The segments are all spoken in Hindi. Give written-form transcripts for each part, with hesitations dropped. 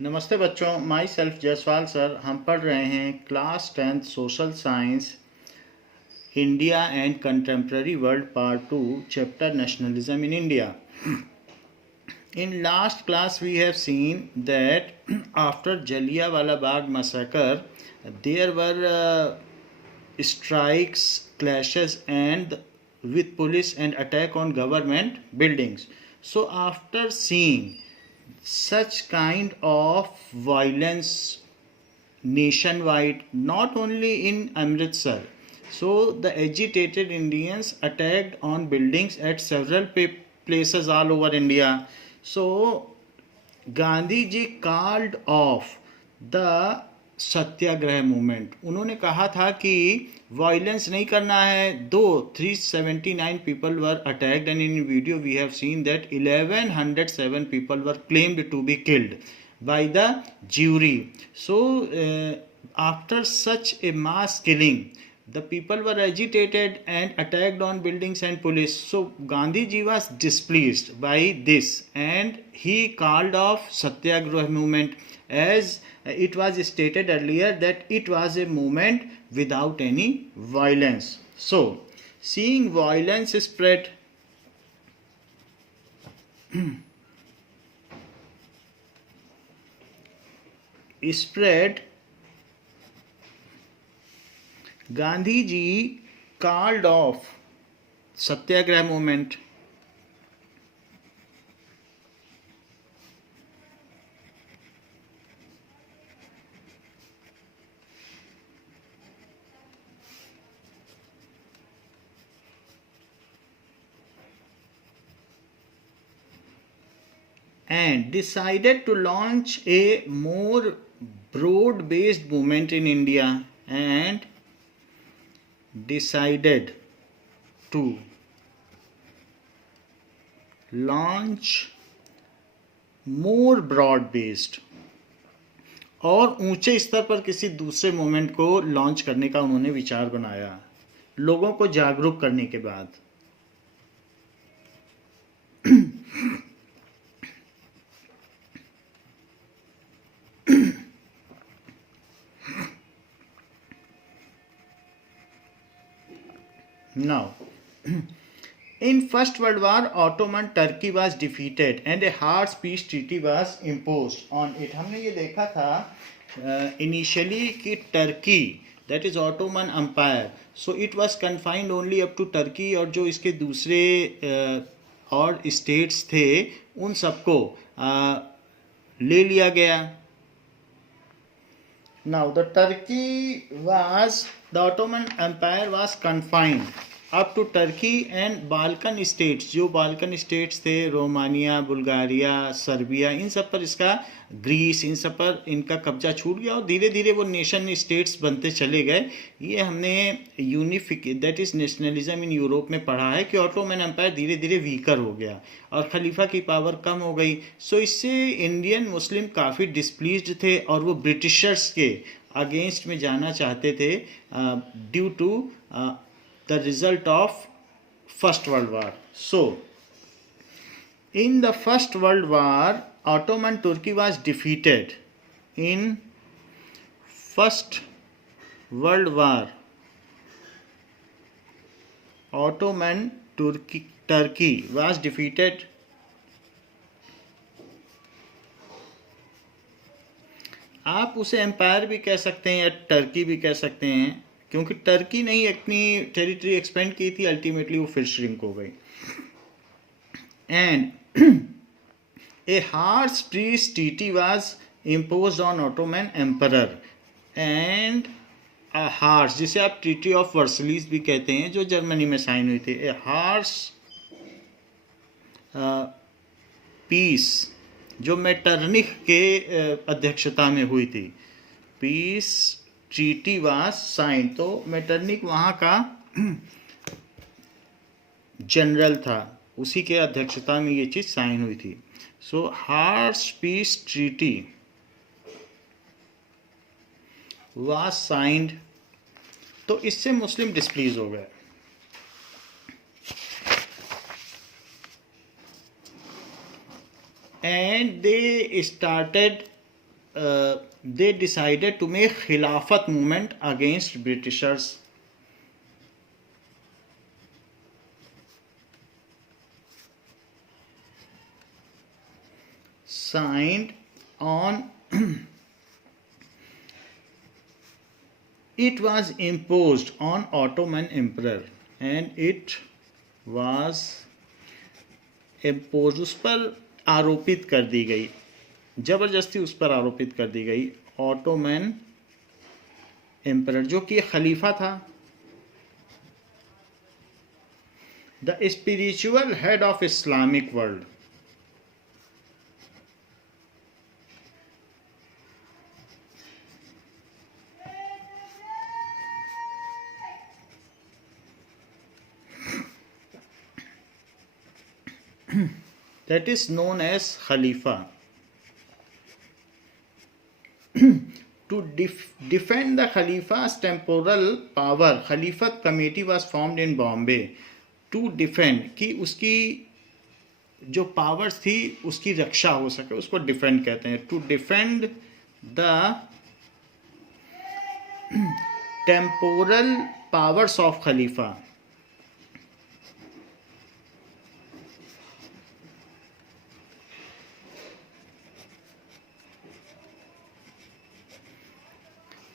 नमस्ते बच्चों, माई सेल्फ जयसवाल सर। हम पढ़ रहे हैं class 10th social science India and contemporary world part 2 chapter nationalism in India. In last class we have seen that after Jallianwala Bagh massacre there were strikes, clashes and with police and attack on government buildings. So after seeing such kind of violence nationwide, not only in Amritsar. So the agitated Indians attacked on buildings at several places all over India. So Gandhi ji called off the Satyagraha movement. उन्होंने कहा था कि वायलेंस नहीं करना है। दो 379 people were attacked and in video we have seen that 1107 people were claimed to be killed by the jury. So, after such a mass killing, the people were agitated and attacked on buildings and police. So, Gandhi ji was displeased by this and he called off Satyagraha movement, as it was stated earlier that it was a movement without any violence. So, seeing violence spread, Gandhi ji called off Satyagraha movement. And decided to launch a more broad-based movement in India and decided to launch more broad-based और ऊंचे स्तर पर किसी दूसरे मूवमेंट को लॉन्च करने का उन्होंने विचार बनाया लोगों को जागरूक करने के बाद। Now, in First World War, Ottoman Turkey was defeated and a harsh peace treaty was imposed on it. हमने ये देखा था initially कि Turkey, that is Ottoman Empire, so it was confined only up to Turkey और जो इसके दूसरे और states थे उन सबको ले लिया गया। Now the Ottoman Empire was confined up to Turkey and Balkan states, जो बाल्कन स्टेट्स थे रोमानिया, बुल्गारिया, सर्बिया, इन सब पर इसका ग्रीस, इन सब पर इनका कब्जा छूट गया और धीरे धीरे वो नेशन स्टेट्स बनते चले गए। ये हमने that is nationalism in Europe में पढ़ा है कि ऑटोमन एम्पायर धीरे धीरे वीकर हो गया और खलीफा की पावर कम हो गई। सो इससे इंडियन मुस्लिम काफ़ी डिस्प्लीज्ड थे और वो ब्रिटिशर्स के अगेंस्ट में जाना चाहते थे due to the result of First World War. So, in the First World War, Ottoman Turkey was defeated. In First World War, Ottoman Turkey was defeated. आप उसे एम्पायर भी कह सकते हैं या टर्की भी कह सकते हैं, क्योंकि टर्की ने ही अपनी टेरिटरी एक्सपेंड की थी, अल्टीमेटली वो फिर श्रिंक हो गई। And A harsh peace treaty was imposed on Ottoman emperor and a harsh, जिसे आप ट्रीटी ऑफ वर्सलीज भी कहते हैं, जो जर्मनी में साइन हुई थी। ए हार्श पीस जो मेटरनिख के अध्यक्षता में हुई थी, पीस ट्रीटी वाज साइन। तो मेटरनिक वहाँ का जनरल था, उसी के अध्यक्षता में ये चीज़ साइन हुई थी। सो harsh peace treaty was signed. तो इससे मुस्लिम डिस्प्लीज हो गए and they started they decided to make Khilafat movement against Britishers. Signed on it was imposed on Ottoman Emperor and it was imposed, उस पर आरोपित कर दी गई, जबरदस्ती उस पर आरोपित कर दी गई ऑटोमन एम्परर जो कि खलीफा था, the spiritual head of Islamic world. That is known as Khalifa. To defend the Khalifa's temporal power, Khalifat committee was formed in Bombay. To defend, कि उसकी जो पावर्स थी उसकी रक्षा हो सके, उसको डिफेंड कहते हैं. To defend the temporal powers of Khalifa.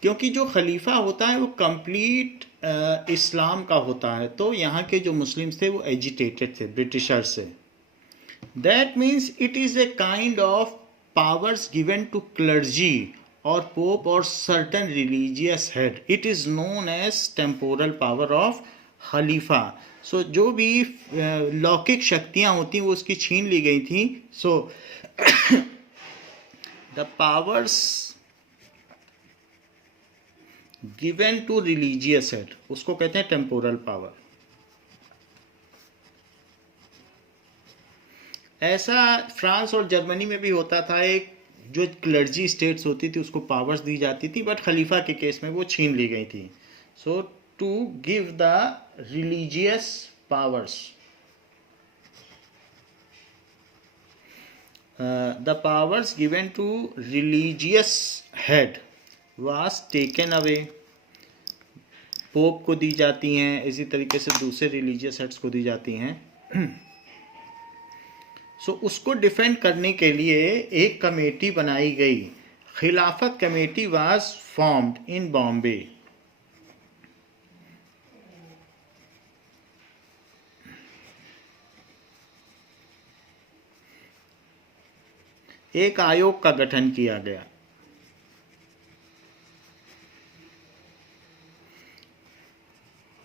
क्योंकि जो खलीफा होता है वो कंप्लीट इस्लाम का होता है, तो यहाँ के जो मुस्लिम्स थे वो एजिटेटेड थे ब्रिटिशर से. That means it is a kind of powers given to clergy और पोप और certain religious head. It is known as temporal power of Khalifa. So जो भी लौकिक शक्तियाँ होती वो उसकी छीन ली गई थी. So the powers given to religious head, उसको कहते हैं टेम्पोरल पावर. ऐसा फ्रांस और जर्मनी में भी होता था. एक जो क्लर्जी स्टेट्स होती थी उसको पावर्स दी जाती थी, बट खलीफा के केस में वो छीन ली गई थी. So to give the religious powers, the powers given to religious head was taken away. Pope को दी जाती हैं, इसी तरीके से दूसरे रिलीजियस हेड्स को दी जाती हैं. सो उसको डिफेंड करने के लिए एक कमेटी बनाई गई. खिलाफत committee was formed in Bombay. एक आयोग का गठन किया गया.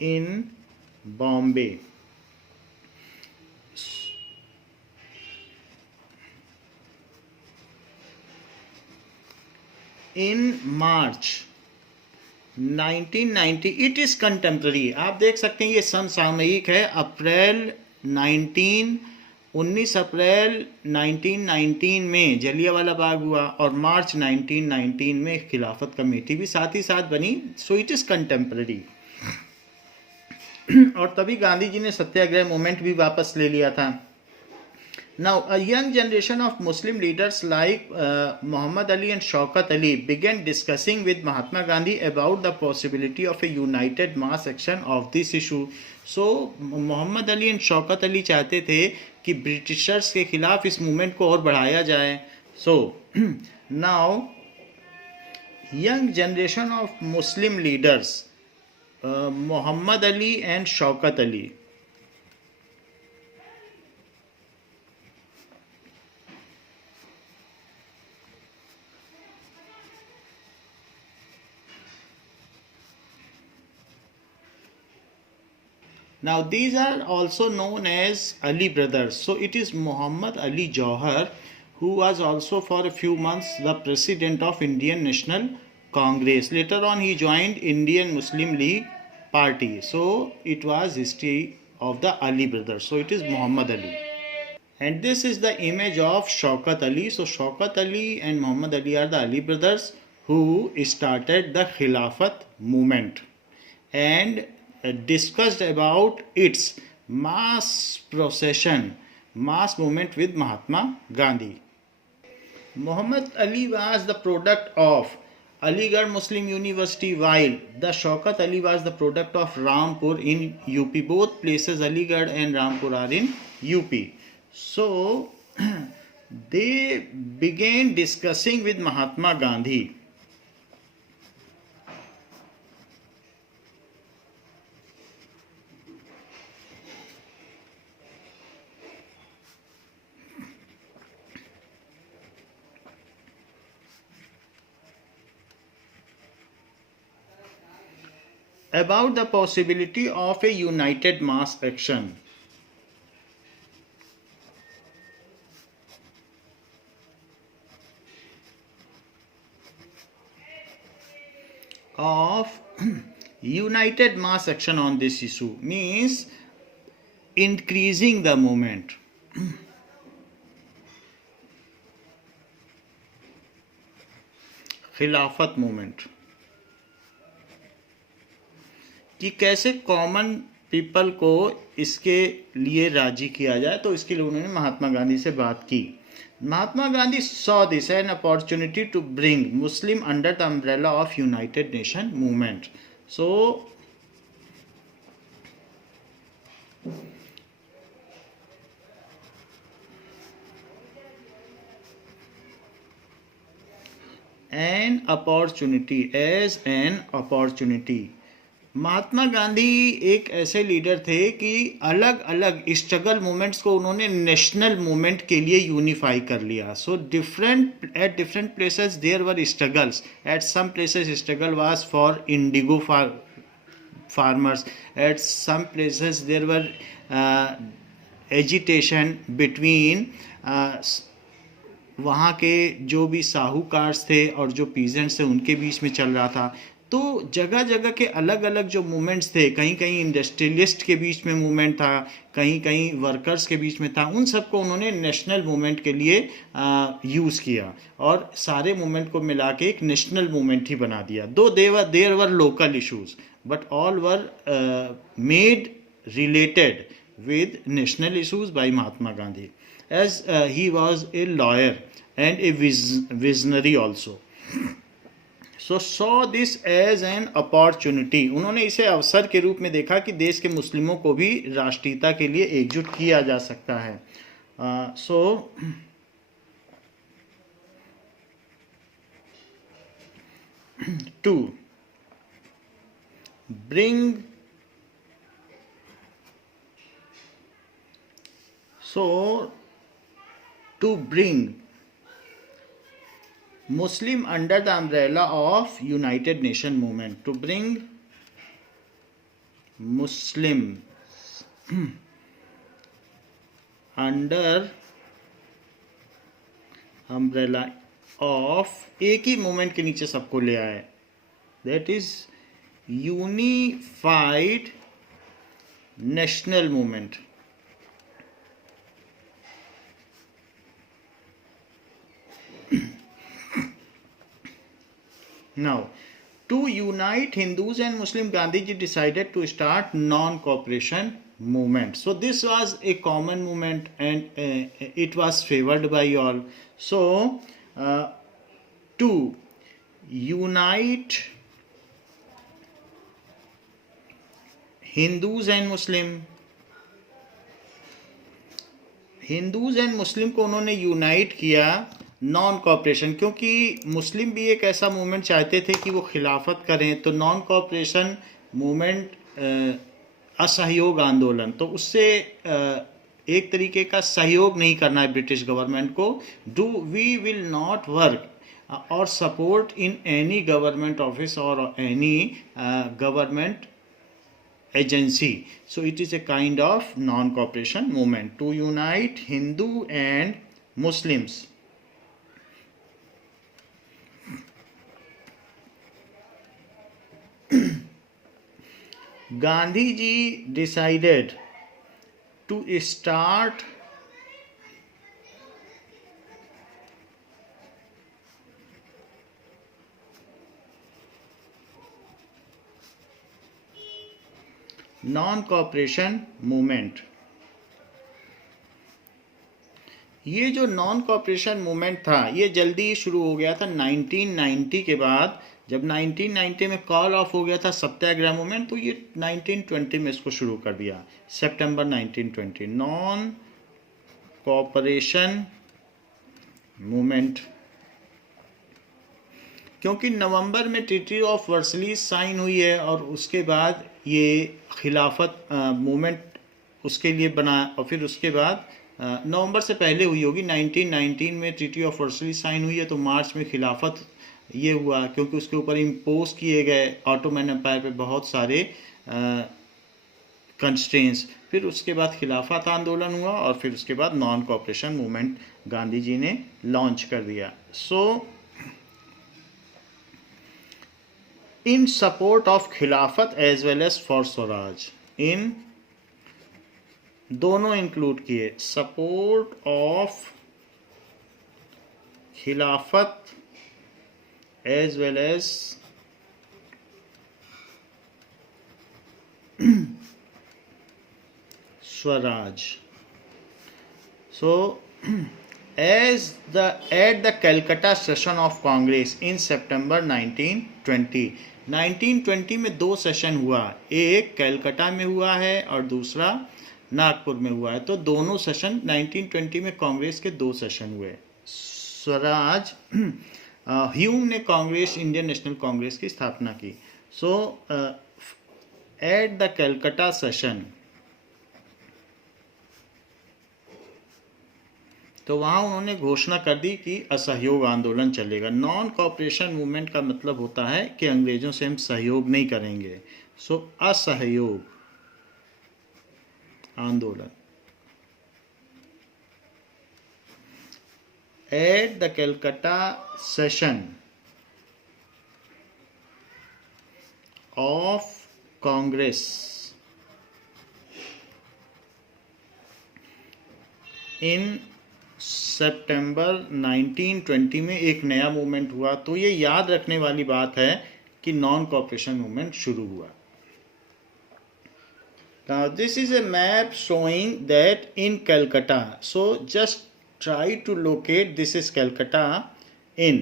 इन बॉम्बे. इन मार्च 1990. It is contemporary. आप देख सकते हैं ये समसामयिक है. 19 अप्रैल 1919 में जलियांवाला बाग हुआ और मार्च 1919 में खिलाफत कमेटी भी साथ ही साथ बनी. So it is contemporary. और तभी गांधी जी ने सत्याग्रह मूवमेंट भी वापस ले लिया था. Now a young generation of Muslim leaders like Mohammad Ali and Shaukat Ali began discussing with Mahatma Gandhi about the possibility of a united mass action of this issue. So Mohammad Ali and Shaukat Ali चाहते थे कि ब्रिटिशर्स के खिलाफ इस मूवमेंट को और बढ़ाया जाए. So now young generation of Muslim leaders Muhammad Ali and Shaukat Ali. Now these are also known as Ali brothers. So it is Muhammad Ali Jauhar who was also for a few months the president of Indian National Congress. Later on he joined Indian Muslim League party. So it was history of the Ali brothers. So it is Muhammad Ali. And this is the image of Shaukat Ali. So Shaukat Ali and Muhammad Ali are the Ali brothers who started the Khilafat movement and discussed about its mass procession, mass movement with Mahatma Gandhi. Muhammad Ali was the product of Aligarh Muslim University, while the Shaukat Ali was the product of Rampur in UP. Both places, Aligarh and Rampur, are in UP. So they began discussing with Mahatma Gandhi about the possibility of a united mass action of united mass action on this issue, means increasing the movement. खिलाफत मूवमेंट, कि कैसे कॉमन पीपल को इसके लिए राजी किया जाए, तो इसके लिए उन्होंने महात्मा गांधी से बात की. Mahatma Gandhi saw this an opportunity to bring Muslim under the umbrella of United Nation movement. So an opportunity, as an opportunity. Mahatma Gandhi एक ऐसे लीडर थे कि अलग अलग स्ट्रगल मूवमेंट्स को उन्होंने नेशनल मूवमेंट के लिए यूनिफाई कर लिया. So at different places there were struggles. At some places struggle was for indigo farmers. At some places there were agitation between वहाँ के जो भी साहूकार थे और जो पीजेंट्स थे उनके बीच में चल रहा था. तो जगह जगह के अलग अलग जो मूवमेंट्स थे, कहीं कहीं इंडस्ट्रियलिस्ट के बीच में मूवमेंट था, कहीं कहीं वर्कर्स के बीच में था, उन सबको उन्होंने नेशनल मूवमेंट के लिए यूज़ किया और सारे मूवमेंट को मिला के एक नेशनल मूवमेंट ही बना दिया. Though there were local issues but all were made related with national issues by Mahatma Gandhi, as he was a lawyer and a visionary also. So saw this as an opportunity. उन्होंने इसे अवसर के रूप में देखा कि देश के मुस्लिमों को भी राष्ट्रीयता के लिए एकजुट किया जा सकता है. So to bring Muslim under the umbrella of United Nation movement, to bring Muslim under umbrella of, एक ही मूवमेंट के नीचे सबको ले आए, that is unified national movement. Now, to unite Hindus and Muslim, Gandhiji decided to start non-cooperation movement. So this was a common movement and it was favored by all. So to unite Hindus and Muslim को उन्होंने यूनाइट किया नॉन कॉपरेशन, क्योंकि मुस्लिम भी एक ऐसा मूवमेंट चाहते थे कि वो खिलाफत करें. तो नॉन कॉपरेशन मूवमेंट असहयोग आंदोलन, तो उससे एक तरीके का सहयोग नहीं करना है ब्रिटिश गवर्नमेंट को. वी विल नॉट वर्क और support in any government office और any government agency. So it is a kind of non-cooperation movement to unite Hindu and Muslims. Gandhi ji decided to start non-cooperation movement. ये जो नॉन कॉपरेशन मूवमेंट था ये जल्दी ही शुरू हो गया था 1990 के बाद। जब 1990 में कॉल ऑफ हो गया था सत्याग्रह मूवमेंट, तो ये 1920 में इसको शुरू कर दिया, सितंबर 1920 नॉन कॉपरेशन मूवमेंट। क्योंकि नवंबर में ट्रीटी ऑफ वर्सलीज साइन हुई है और उसके बाद ये खिलाफत मूवमेंट उसके लिए बना, और फिर उसके बाद नवंबर से पहले हुई होगी, 1919 में ट्रीटी ऑफ वर्सलीज साइन हुई है, तो मार्च में खिलाफत ये हुआ क्योंकि उसके ऊपर इम्पोज किए गए ऑटोमन एम्पायर पे बहुत सारे कंस्ट्रेंट्स। फिर उसके बाद खिलाफत आंदोलन हुआ और फिर उसके बाद non cooperation movement Gandhi ji ने लॉन्च कर दिया। So in support of Khilafat as well as for Swaraj, इन दोनों इंक्लूड किए, support of Khilafat as well as Swaraj. So as at the Calcutta session of Congress in September 1920, 1920 में दो सेशन हुआ, एक कलकत्ता में हुआ है और दूसरा नागपुर में हुआ है। तो दोनों सेशन 1920 में कांग्रेस के दो सेशन हुए। स्वराज ह्यूम ने कांग्रेस, इंडियन नेशनल कांग्रेस की स्थापना की। सो एट द कलकत्ता सेशन, तो वहाँ उन्होंने घोषणा कर दी कि असहयोग आंदोलन चलेगा। नॉन कॉपरेशन मूवमेंट का मतलब होता है कि अंग्रेजों से हम सहयोग नहीं करेंगे। सो असहयोग आंदोलन। At the Calcutta session of Congress in सितंबर 1920 में एक नया मूवमेंट हुआ। तो ये याद रखने वाली बात है कि नॉन कॉपरेशन मूवमेंट शुरू हुआ। Now this is a map showing that in Calcutta, so just try to locate, this is Calcutta in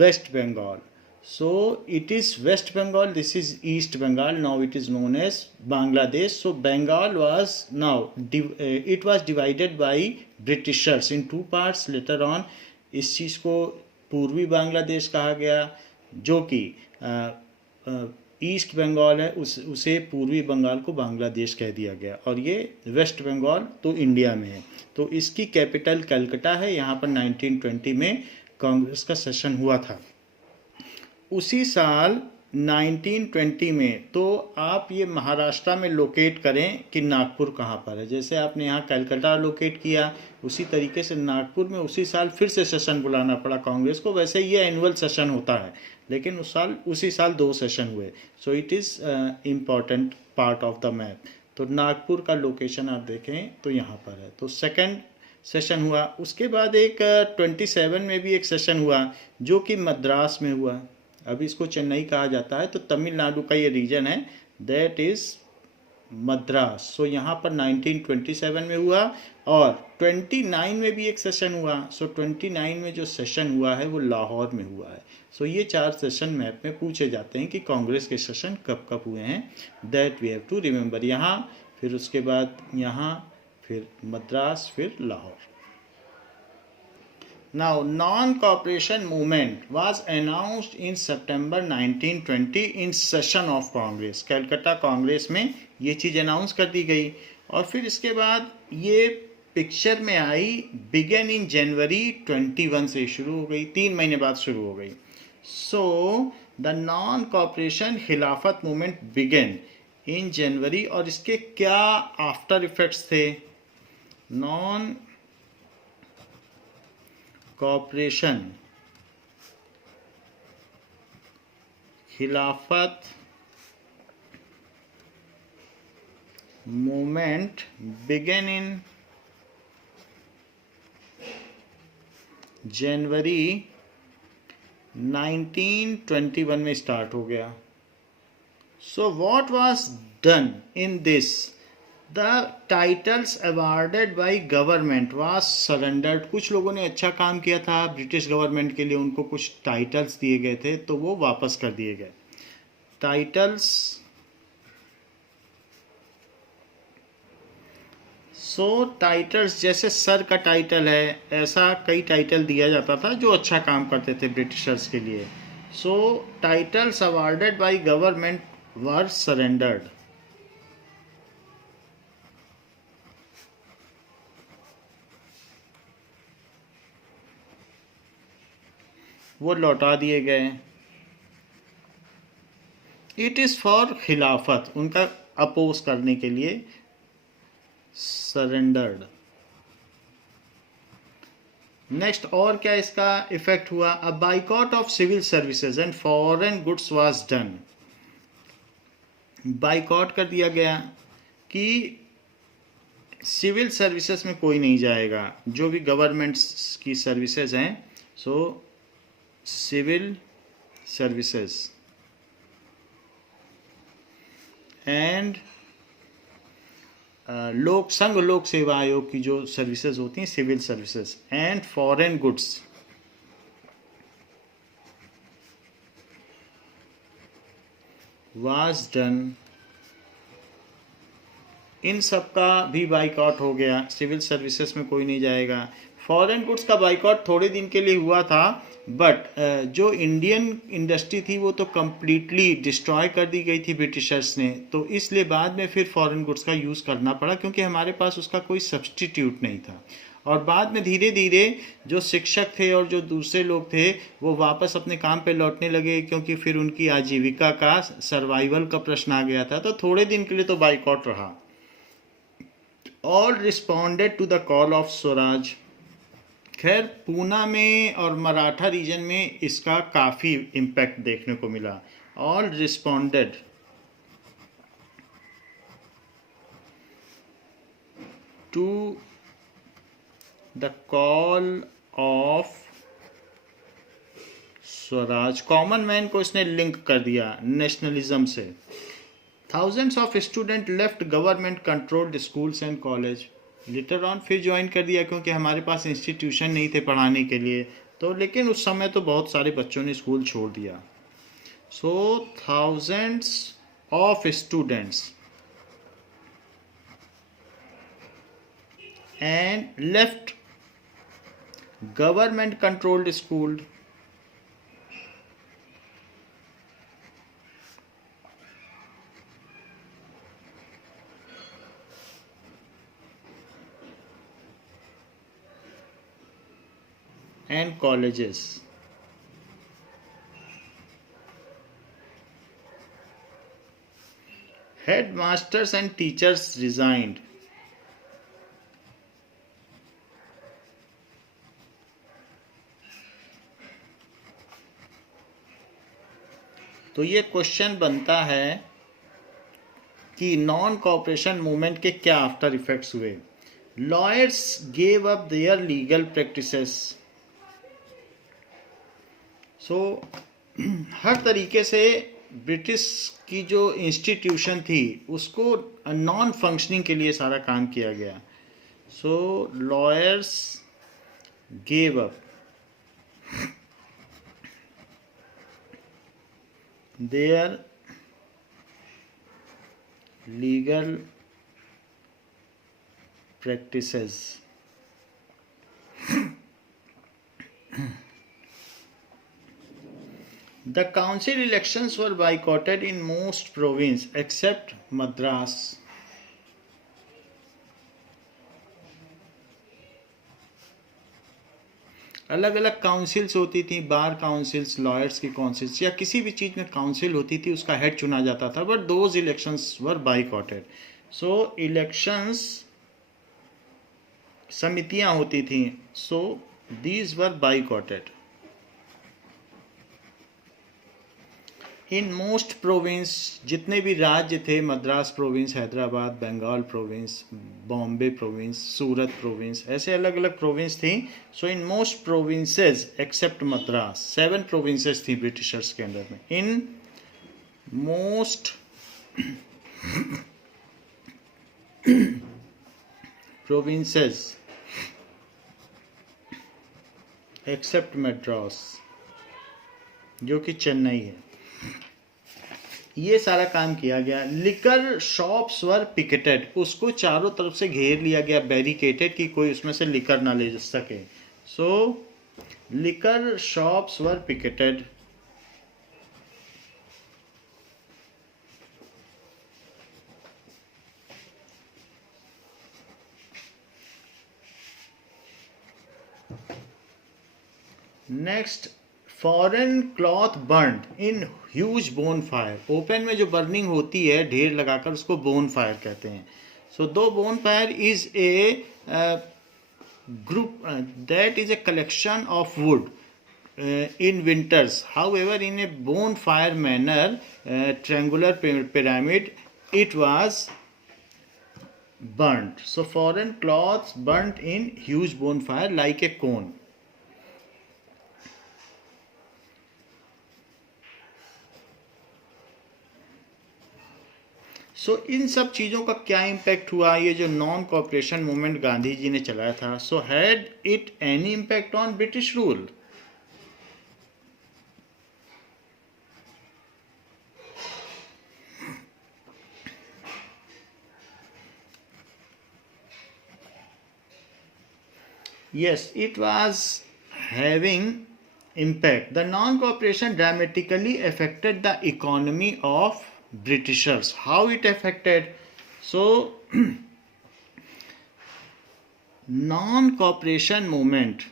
West Bengal. So it is West Bengal, this is East Bengal, now it is known as Bangladesh. So Bengal was now it was divided by Britishers in two parts later on. इस चीज़ को पूर्वी बांग्लादेश कहा गया, जो कि ईस्ट बंगाल है उसे पूर्वी बंगाल को बांग्लादेश कह दिया गया, और ये वेस्ट बंगाल तो इंडिया में है। तो इसकी कैपिटल कलकत्ता है। यहाँ पर 1920 में कांग्रेस का सेशन हुआ था। उसी साल 1920 में, तो आप ये महाराष्ट्र में लोकेट करें कि नागपुर कहाँ पर है। जैसे आपने यहाँ कलकत्ता लोकेट किया, उसी तरीके से नागपुर में उसी साल फिर से सेशन बुलाना पड़ा कांग्रेस को। वैसे ये एनुअल सेशन होता है, लेकिन उसी साल दो सेशन हुए। So it is important part of the map. तो नागपुर का लोकेशन आप देखें तो यहाँ पर है। तो सेकेंड सेशन हुआ। उसके बाद एक 27 में भी एक सेशन हुआ जो कि मद्रास में हुआ। अभी इसको चेन्नई कहा जाता है, तो तमिलनाडु का ये रीजन है, दैट इज़ मद्रास। सो यहाँ पर 1927 में हुआ और 29 में भी एक सेशन हुआ। सो 29 में जो सेशन हुआ है वो लाहौर में हुआ है। सो ये चार सेशन मैप में पूछे जाते हैं कि कांग्रेस के सेशन कब कब हुए हैं, that we have to remember. यहाँ, फिर उसके बाद यहाँ, फिर मद्रास, फिर Lahore. Now, non-cooperation movement was announced in September 1920 in session of Congress. Calcutta Congress में ये चीज़ अनाउंस कर दी गई, और फिर इसके बाद ये पिक्चर में आई, बिगन इन जनवरी 21 से शुरू हो गई, 3 महीने बाद शुरू हो गई। सो द नॉन कॉपरेशन खिलाफत मूवमेंट बिगन इन जनवरी, और इसके क्या आफ्टर इफेक्ट्स थे। नॉन कॉपरेशन खिलाफत मूवमेंट बिगन इन जनवरी 1921 में स्टार्ट हो गया। So what was done in this the titles awarded by government was surrendered. कुछ लोगों ने अच्छा काम किया था ब्रिटिश गवर्नमेंट के लिए, उनको कुछ टाइटल्स दिए गए थे तो वो वापस कर दिए गए। टाइटल्स, सो टाइटल्स जैसे सर का टाइटल है, ऐसा कई टाइटल दिया जाता था जो अच्छा काम करते थे ब्रिटिशर्स के लिए। So titles awarded by government were surrendered. वो लौटा दिए गए। इट इज़ फॉर खिलाफत, उनका अपोज करने के लिए सरेंडर्ड। नेक्स्ट और क्या इसका इफेक्ट हुआ? A boycott of civil services and foreign goods was done. Boycott कर दिया गया कि सिविल सर्विसेज में कोई नहीं जाएगा, जो भी गवर्नमेंट्स की सर्विसेज हैं, सो सिविल सर्विसेज एंड संघ लोक सेवा आयोग की जो सर्विसेज होती हैं, civil services and foreign goods, was done. इन सब का भी बाइकआउट हो गया, सिविल सर्विसेज में कोई नहीं जाएगा। फॉरेन गुड्स का बाइकआउट थोड़े दिन के लिए हुआ था, बट जो इंडियन इंडस्ट्री थी वो तो कम्प्लीटली डिस्ट्रॉय कर दी गई थी ब्रिटिशर्स ने, तो इसलिए बाद में फिर फॉरेन गुड्स का यूज़ करना पड़ा, क्योंकि हमारे पास उसका कोई सब्सटीट्यूट नहीं था। और बाद में धीरे धीरे जो शिक्षक थे और जो दूसरे लोग थे वो वापस अपने काम पे लौटने लगे, क्योंकि फिर उनकी आजीविका का, सर्वाइवल का प्रश्न आ गया था। तो थोड़े दिन के लिए तो बाइकआउट रहा। All responded to the call of Swaraj. खैर पूना में और मराठा रीजन में इसका काफ़ी इम्पैक्ट देखने को मिला। All responded to the call of Swaraj. Common man को इसने लिंक कर दिया नेशनलिज्म से। Thousands of student left government controlled schools and college. Later on फिर ज्वाइन कर दिया, क्योंकि हमारे पास इंस्टीट्यूशन नहीं थे पढ़ाने के लिए, तो लेकिन उस समय तो बहुत सारे बच्चों ने स्कूल छोड़ दिया। So thousands of students and left government controlled school and colleges. Headmasters and teachers resigned. तो ये क्वेश्चन बनता है कि नॉन कॉपरेशन मूवमेंट के क्या आफ्टर इफेक्ट्स हुए। Lawyers gave up their legal practices. So हर तरीके से ब्रिटिश की जो इंस्टीट्यूशन थी उसको नॉन फंक्शनिंग के लिए सारा काम किया गया। So lawyers gave up their legal practices. The council elections were boycotted in most provinces except Madras. अलग अलग काउंसिल्स होती थी, बार काउंसिल्स, लॉयर्स की काउंसिल्स, या किसी भी चीज़ में काउंसिल होती थी, उसका हेड चुना जाता था, but those elections were boycotted. So elections समितियां होती थी, so these were boycotted. In most province, जितने भी राज्य थे, Madras province, Hyderabad, Bengal province, Bombay province, Surat province, ऐसे अलग अलग प्रोविंस थी। So in most provinces except Madras, 7 provinces थी ब्रिटिशर्स के अंडर में। In most provinces except Madras, जो कि चेन्नई है। ये सारा काम किया गया। लिकर शॉप्स वर पिकेटेड, उसको चारों तरफ से घेर लिया गया, बैरिकेटेड, कि कोई उसमें से लिकर ना ले सके। So liquor shops were picketed. Next, foreign cloth burned in huge bonfire. Open में जो बर्निंग होती है ढेर लगाकर, उसको बोन फायर कहते हैं। सो दो bone fire is a group that is a collection of wood in winters. However, in a bonfire manner, triangular pyramid, it was burnt. So foreign cloths burnt in huge bonfire like a cone. सो इन सब चीज़ों का क्या इम्पैक्ट हुआ? ये जो non cooperation movement Gandhi ji ने चलाया था, so had it any impact on British rule? Yes, it was having impact. The non-cooperation dramatically affected the economy of Britishers. How it affected? So, non-cooperation movement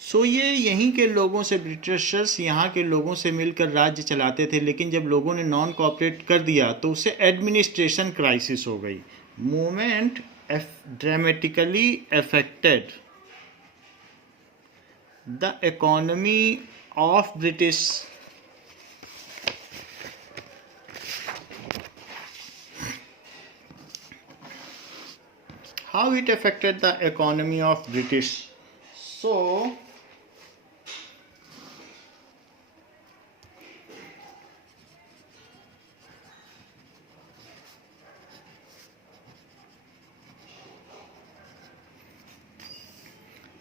सो ये यहीं के लोगों से, ब्रिटिशर्स यहाँ के लोगों से मिलकर राज्य चलाते थे, लेकिन जब लोगों ने नॉन कॉपरेट कर दिया तो उससे एडमिनिस्ट्रेशन क्राइसिस हो गई। Movement dramatically affected the economy of British. How it affected the economy of British? So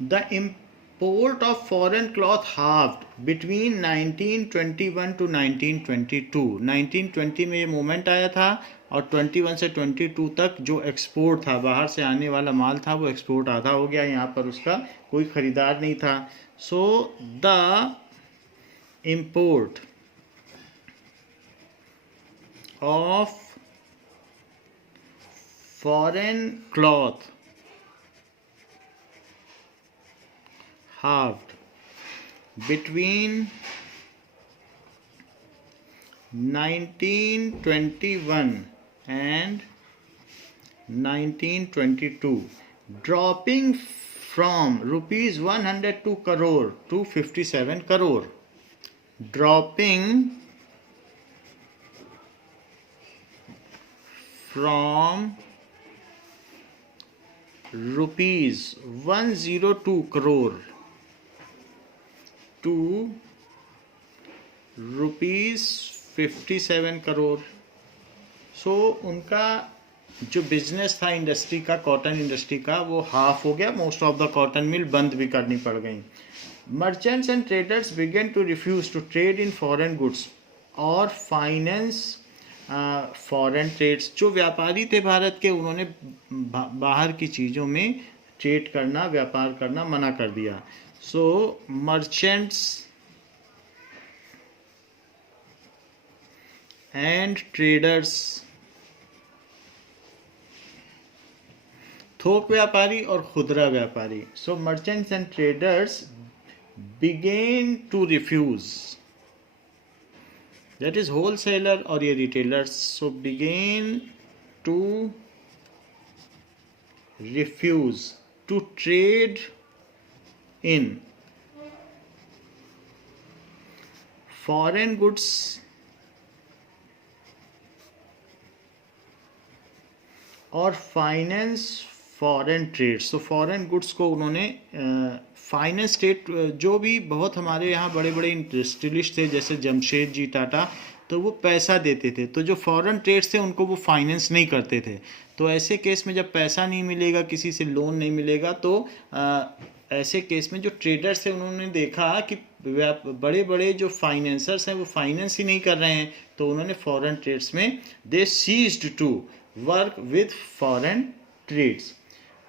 the import of foreign cloth halved between 1921 to 1922. 1920 में ये मूवमेंट आया था और 21 से 22 तक जो एक्सपोर्ट था, बाहर से आने वाला माल था, वो एक्सपोर्ट आधा हो गया, यहाँ पर उसका कोई ख़रीदार नहीं था। So the import of foreign cloth halved between 1921 and 1922, dropping from rupees 102 crore to 57 crore. Dropping from rupees 102 crore to rupees 57 crore. So उनका जो बिजनेस था इंडस्ट्री का, कॉटन इंडस्ट्री का, वो हाफ हो गया। Most of the cotton mill बंद भी करनी पड़ गई। Merchants and traders began to refuse to trade in foreign goods और फाइनेंस फॉरेन ट्रेड्स। जो व्यापारी थे भारत के, उन्होंने बाहर की चीज़ों में ट्रेड करना, व्यापार करना मना कर दिया। सो मर्चेंट्स एंड ट्रेडर्स, थोक व्यापारी और खुदरा व्यापारी, so merchants and traders began to refuse, that is wholesaler और ये retailers, so began to refuse to trade in foreign goods or finance foreign trades, तो फॉरेन गुड्स को उन्होंने फाइनेंस स्टेट, जो भी बहुत हमारे यहाँ बड़े बड़े इंडस्ट्रियलिस्ट थे जैसे जमशेद जी टाटा, तो वो पैसा देते थे, तो जो फॉरेन ट्रेड्स थे उनको वो फाइनेंस नहीं करते थे। तो ऐसे केस में जब पैसा नहीं मिलेगा, किसी से लोन नहीं मिलेगा, तो ऐसे केस में जो ट्रेडर्स थे उन्होंने देखा कि बड़े बड़े जो फाइनेंसर्स हैं वो फाइनेंस ही नहीं कर रहे हैं, तो उन्होंने फॉरेन ट्रेड्स में they ceased to work with foreign trades.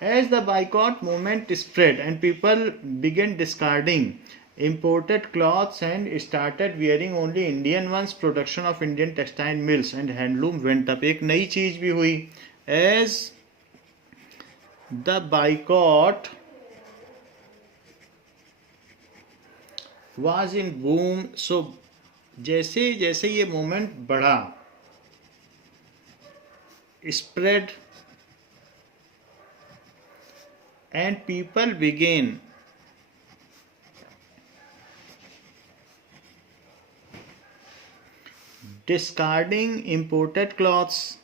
As the boycott movement spread and people began discarding imported cloths and started wearing only Indian ones, production of Indian textile mills and handloom went up. एक नई चीज भी हुई। As the boycott was in boom, so जैसे जैसे ये मूवमेंट बढ़ा, spread and people began discarding imported clothes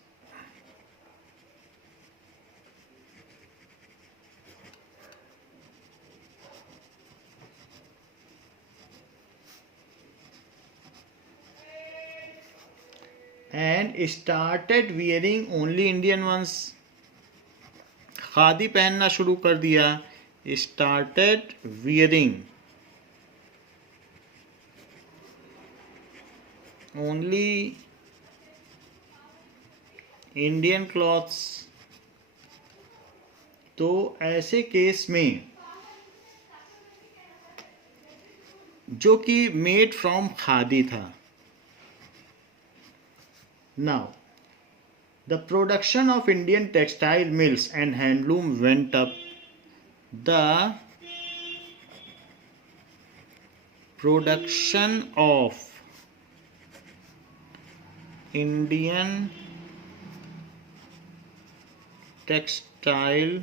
and started wearing only Indian ones, khadi पहनना शुरू कर दिया। Started wearing only Indian clothes, तो ऐसे केस में जो कि मेड फ्रॉम खादी था, now the production of Indian textile mills and handloom went up. The production of Indian textile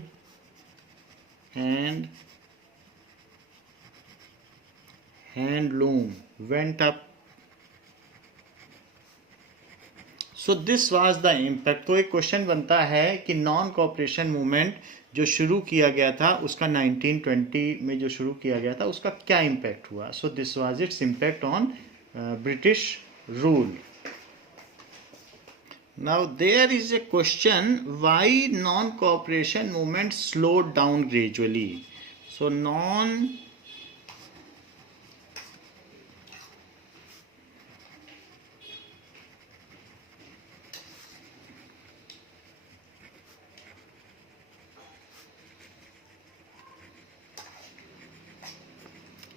and handloom went up. So this was the impact. तो एक क्वेश्चन बनता है कि नॉन कॉपरेशन मूवमेंट जो शुरू किया गया था उसका 1920 में जो शुरू किया गया था उसका क्या इम्पैक्ट हुआ। So this was its impact on British rule. Now there is a question, why non cooperation movement slowed down gradually. So non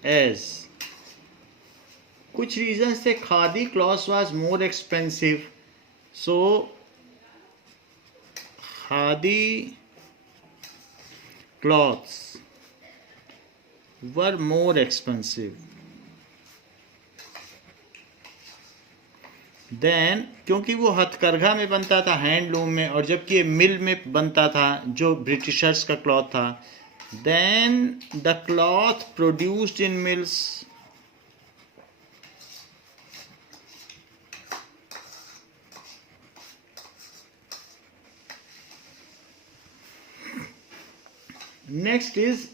as कुछ रीजन से khadi cloth was more expensive, so khadi cloths were more expensive then, क्योंकि वो हथकरघा में बनता था, हैंडलूम में, और जबकि ये मिल में बनता था जो ब्रिटिशर्स का क्लॉथ था। Then the cloth produced in mills next is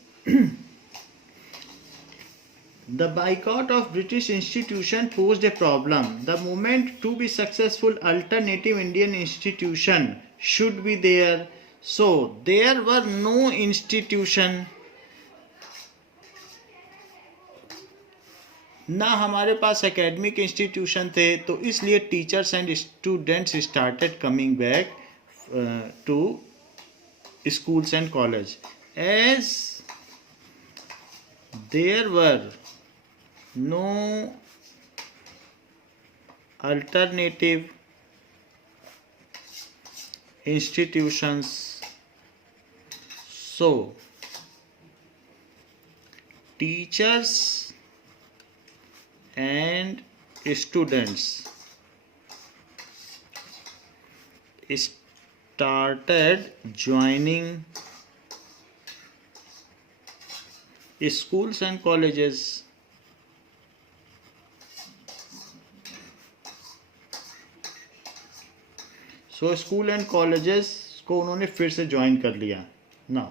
the boycott of British institution posed a problem. The movement to be successful, alternative Indian institution should be there. So there were no institution, ना हमारे पास एकेडमिक इंस्टीट्यूशन थे, तो इसलिए teachers and students started coming back to schools and college, as there were no alternative institutions. So teachers and students started joining schools and colleges. So school and colleges को उन्होंने फिर से ज्वाइन कर लिया now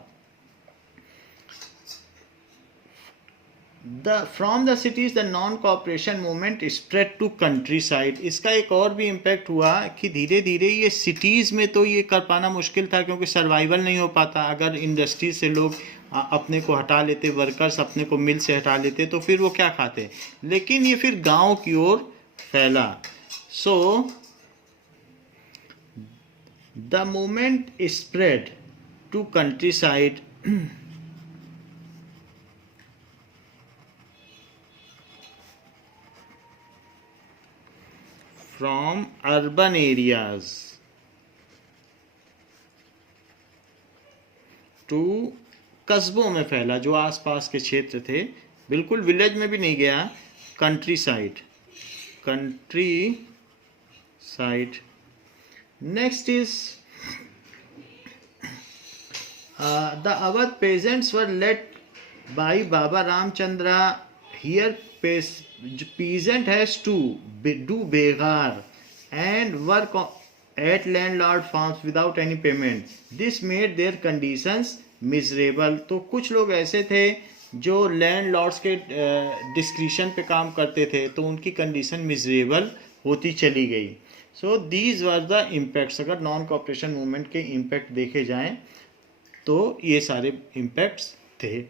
from the cities the non cooperation movement spread to countryside. इसका एक और भी इम्पैक्ट हुआ कि धीरे धीरे ये सिटीज़ में तो ये कर पाना मुश्किल था, क्योंकि सर्वाइवल नहीं हो पाता। अगर इंडस्ट्री से लोग अपने को हटा लेते, वर्कर्स अपने को मिल से हटा लेते, तो फिर वो क्या खाते। लेकिन ये फिर गांव की ओर फैला। So the movement spread to countryside from urban areas to कस्बों में फैला, जो आसपास के क्षेत्र थे, बिल्कुल विलेज में भी नहीं गया, country side. Next is the Awadh peasants were led by Baba Ramchandra. Here peasant has to do begar and work at landlord farms without any payment. This made their conditions miserable. तो कुछ लोग ऐसे थे जो लैंडलॉर्ड्स के डिस्क्रिशन पे काम करते थे, तो उनकी कंडीशन मिजरेबल होती चली गई। सो दीज वर द इम्पैक्ट्स। अगर नॉन कॉपरेशन मूवमेंट के इम्पैक्ट देखे जाएं तो ये सारे इम्पैक्ट्स थे।